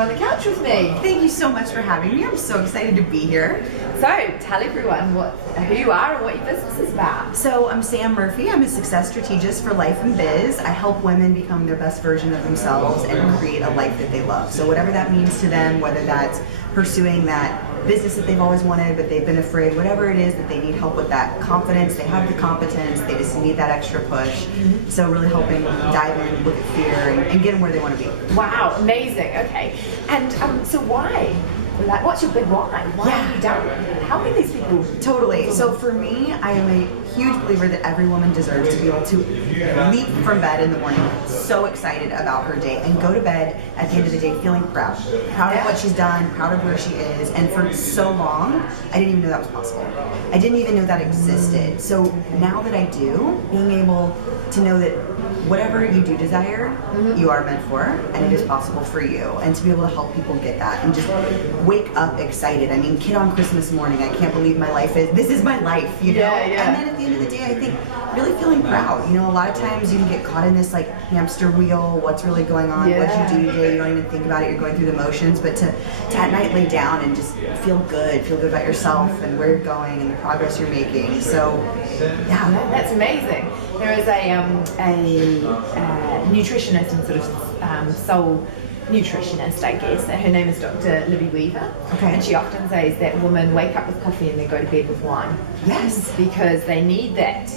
on the couch with me. Thank you so much for having me. I'm so excited to be here. So, tell everyone who you are and what your business is about. So, I'm Samm Murphy. I'm a success strategist for life and biz. I help women become their best version of themselves and create a life that they love. So, whatever that means to them, whether that's pursuing that business that they've always wanted but they've been afraid, whatever it is that they need help with, that confidence, they have the competence, they just need that extra push. So really helping dive in, look at fear, and get them where they want to be. Wow, amazing. Okay, and so why? Like, what's your big why? Why have you done it? How many these people? Totally. So for me, I am a huge believer that every woman deserves to be able to leap from bed in the morning so excited about her day and go to bed at the end of the day feeling proud of what she's done, proud of where she is. And for so long, I didn't even know that was possible. I didn't even know that existed. So now that I do, being able to know that whatever you do desire, you are meant for, and it is possible for you. And to be able to help people get that and just wake up excited. I mean, kid on Christmas morning, I can't believe my life this is my life, you know? And then at the end of the day, I think really feeling proud. You know, a lot of times you can get caught in this like hamster wheel, what's really going on, what you do today, you don't even think about it, you're going through the motions, but to at night lay down and just feel good about yourself and where you're going and the progress you're making. So, yeah. That's amazing. There is a nutritionist and sort of soul nutritionist, I guess. Her name is Dr. Libby Weaver. Okay. And she often says that women wake up with coffee and they go to bed with wine. Yes. Because they need that,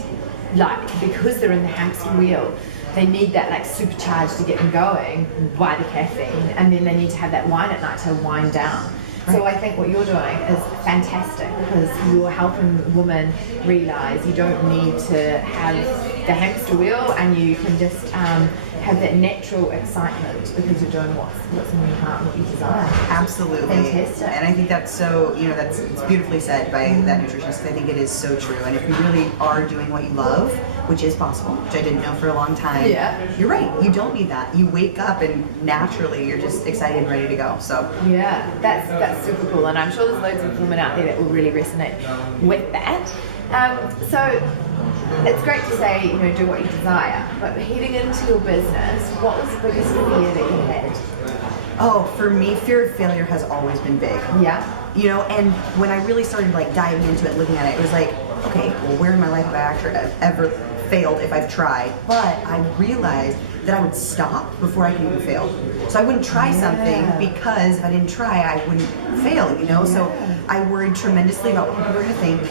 because they're in the hamster wheel, they need that supercharge to get them going by the caffeine, and then they need to have that wine at night to wind down. Right. So I think what you're doing is fantastic because you're helping women realize you don't need to have the hamster wheel, and you can just have that natural excitement because you're doing what's in your heart and what you desire. Absolutely. Fantastic. And I think that's so, it's beautifully said by that nutritionist. I think it is so true. And if you really are doing what you love, which is possible, which I didn't know for a long time, you're right. You don't need that. You wake up and naturally you're just excited and ready to go. So yeah, that's super cool. And I'm sure there's loads of women out there that will really resonate with that. So it's great to say, do what you desire, but heading into your business, what was the biggest fear that you had? Oh, for me, fear of failure has always been big. Yeah. And when I really started diving into it, looking at it, it was like, okay, well, where in my life have I actually ever failed if I've tried? But I realized that I would stop before I could even fail. So I wouldn't try something because if I didn't try, I wouldn't fail, So I worried tremendously about what people were going to think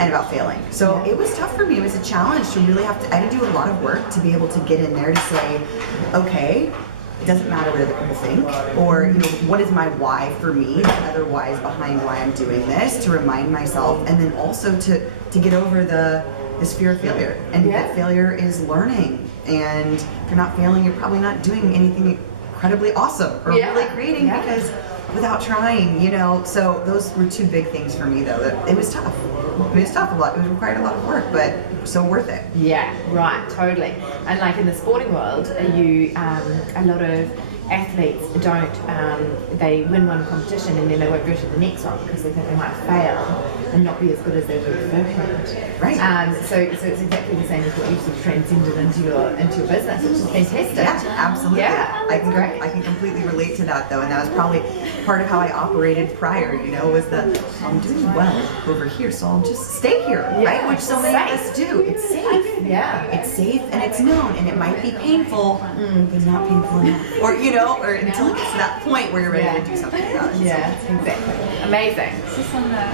and about failing. So it was tough for me. It was a challenge to really I had to do a lot of work to be able to get in there to say, okay, it doesn't matter what other people think, or what is my why for me, the other whys behind why I'm doing this, to remind myself, and then also to get over this fear of failure. And that failure is learning, and if you're not failing, you're probably not doing anything incredibly awesome or really creating because without trying, So those were two big things for me, though. It was tough. It was tough a lot. It required a lot of work, but so worth it. Yeah, right, totally. And in the sporting world, a lot of athletes don't, they win one competition and then they won't go to the next one because they think they might fail and not be as good as they were beforehand. Right. So it's exactly the same as what you've sort of transcended into your business, which is fantastic. Yeah, absolutely. Yeah, I can completely relate to that, though, and that was probably part of how I operated prior, was I'm doing well over here, so I'll just stay here, right? Which so many of us do. It's safe. Yeah. It's safe and it's known, and it might be painful, but not painful enough. Or, or until it gets to that point where you're ready to do something about it. Yeah, exactly. Amazing.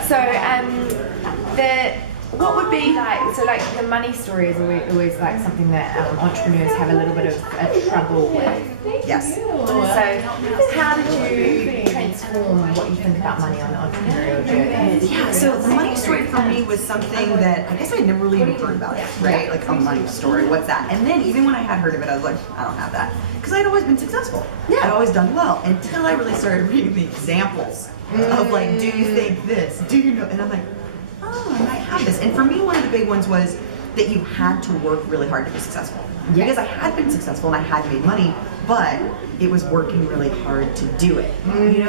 So, what would be the money story is always something that entrepreneurs have a little bit of trouble with. Yes. So how did you transform what you think about money on the entrepreneurial journey? Yeah, so the money story for me was something that I guess I never really even heard about it, right? Like a money story, what's that? And then even when I had heard of it, I was like, I don't have that. Because I'd always been successful. I'd always done well until I really started reading the examples of do you think this? Do you know? And I'm like, oh, I might have this. And for me, one of the big ones was that you had to work really hard to be successful. Because I had been successful and I had made money, but it was working really hard to do it.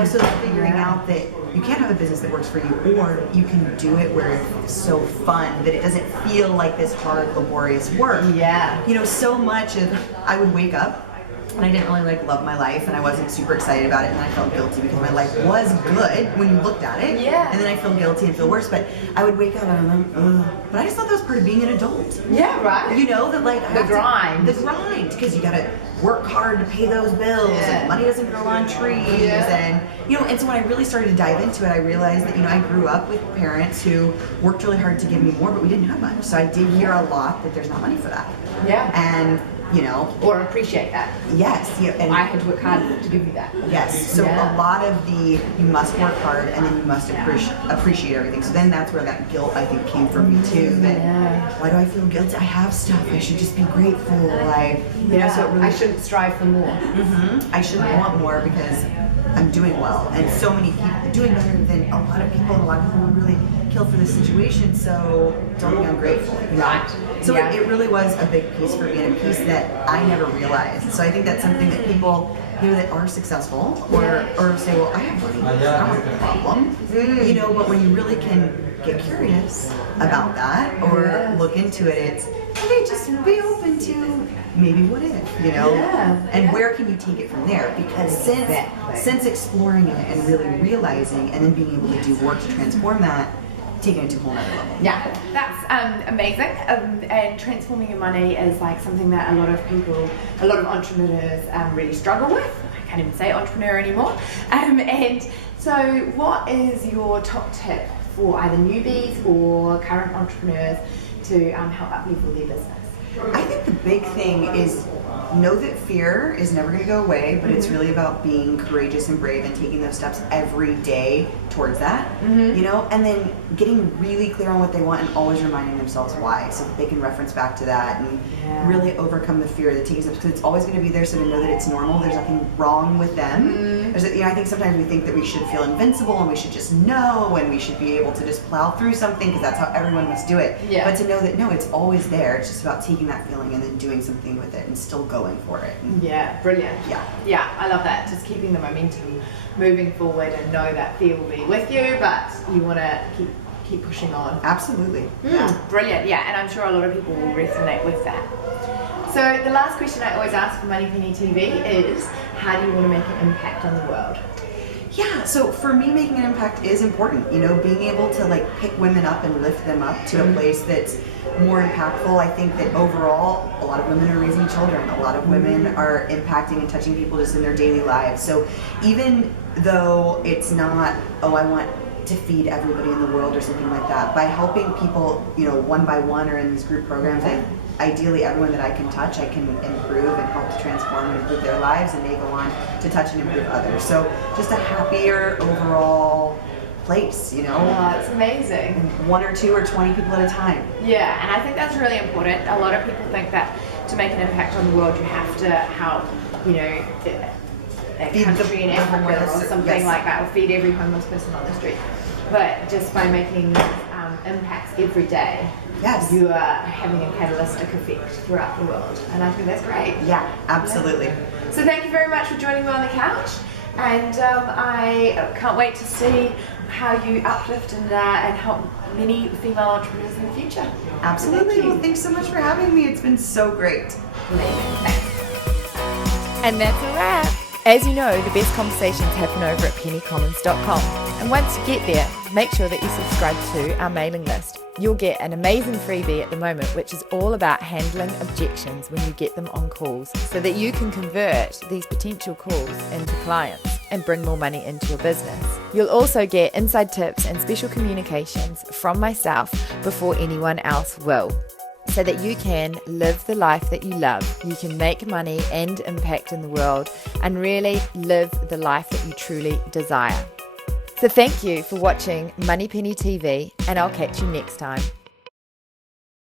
So figuring out that you can't have a business that works for you, or you can do it where it's so fun that it doesn't feel like this hard, laborious work. Yeah. So much of, I would wake up and I didn't really like love my life, and I wasn't super excited about it, and I felt guilty because my life was good when you looked at it. Yeah. And then I feel guilty and feel worse. But I would wake up and I'm like, ugh. But I just thought that was part of being an adult. Yeah, right. You know, that like I The have to- grind. the grind, because you gotta work hard to pay those bills, and money doesn't grow on trees, and you know. And so when I really started to dive into it, I realized that, you know, I grew up with parents who worked really hard to give me more, but we didn't have much. So I did hear a lot that there's not money for that. Yeah. And you know, or appreciate that. yes, yeah, and I had to work hard to give you that. yes. So a lot of the you must work hard and then you must appreciate everything. So then that's where that guilt, I think, came from me too. That why do I feel guilty? I have stuff. I should just be grateful. Like, you know, so it really, I shouldn't strive for more. I shouldn't want more because I'm doing well, and so many people doing better than a lot of people, and a lot of people would really kill for this situation. So don't be ungrateful. Right. So it really was a big piece for me, and a piece that I never realized. So I think that's something that people, you know, that are successful or say, well, I have money, I don't have a problem. You know, but when you really can get curious about that or look into it, it's okay, just be open to maybe what if, you know, and where can you take it from there? Because since exploring it and really realizing and then being able to do work to transform that, taking it to a whole other level. Yeah, that's amazing. And transforming your money is like something that a lot of people, a lot of entrepreneurs really struggle with. I can't even say entrepreneur anymore. And so what is your top tip for either newbies or current entrepreneurs to help up-level their business? I think the big thing is know that fear is never going to go away, but it's really about being courageous and brave and taking those steps every day towards that, you know, and then getting really clear on what they want and always reminding themselves why, so that they can reference back to that and really overcome the fear that takes up, because it's always going to be there. So to know that it's normal, there's nothing wrong with them. There's, you know, I think sometimes we think that we should feel invincible and we should just know and we should be able to just plow through something because that's how everyone must do it. But to know that no, it's always there. It's just about taking that feeling and then doing something with it and still going for it. Yeah, brilliant. Yeah, I love that. Just keeping the momentum moving forward and know that fear will be with you, but you want to keep pushing on. Absolutely. Brilliant. Yeah, and I'm sure a lot of people will resonate with that. So the last question I always ask for Money Penny TV is, how do you want to make an impact on the world? Yeah, so for me, making an impact is important. You know, being able to like pick women up and lift them up to a place that's more impactful. I think that overall, a lot of women are raising children. A lot of women are impacting and touching people just in their daily lives. So even though it's not, oh, I want to feed everybody in the world or something like that, by helping people, you know, one by one or in these group programs, ideally everyone that I can touch, I can improve and help to transform and improve their lives, and they go on to touch and improve others. So just a happier overall place, you know. Oh, it's amazing. 1 or 2 or 20 people at a time. Yeah, and I think that's really important. A lot of people think that to make an impact on the world, you have to help, you know, a country in Africa or something like that, or feed every homeless person on the street. But just by making impacts every day, you are having a catalytic effect throughout the world, and I think that's great. Yeah, absolutely. So thank you very much for joining me on the couch, and I can't wait to see how you uplift and help many female entrepreneurs in the future. Absolutely. Well, thanks so much for having me. It's been so great. Thanks. And that's a wrap. As you know, the best conversations happen over at pennycommons.com. And once you get there, make sure that you subscribe to our mailing list. You'll get an amazing freebie at the moment, which is all about handling objections when you get them on calls, so that you can convert these potential calls into clients and bring more money into your business. You'll also get inside tips and special communications from myself before anyone else will, so that you can live the life that you love. You can make money and impact in the world and really live the life that you truly desire. So thank you for watching Money Penny TV, and I'll catch you next time.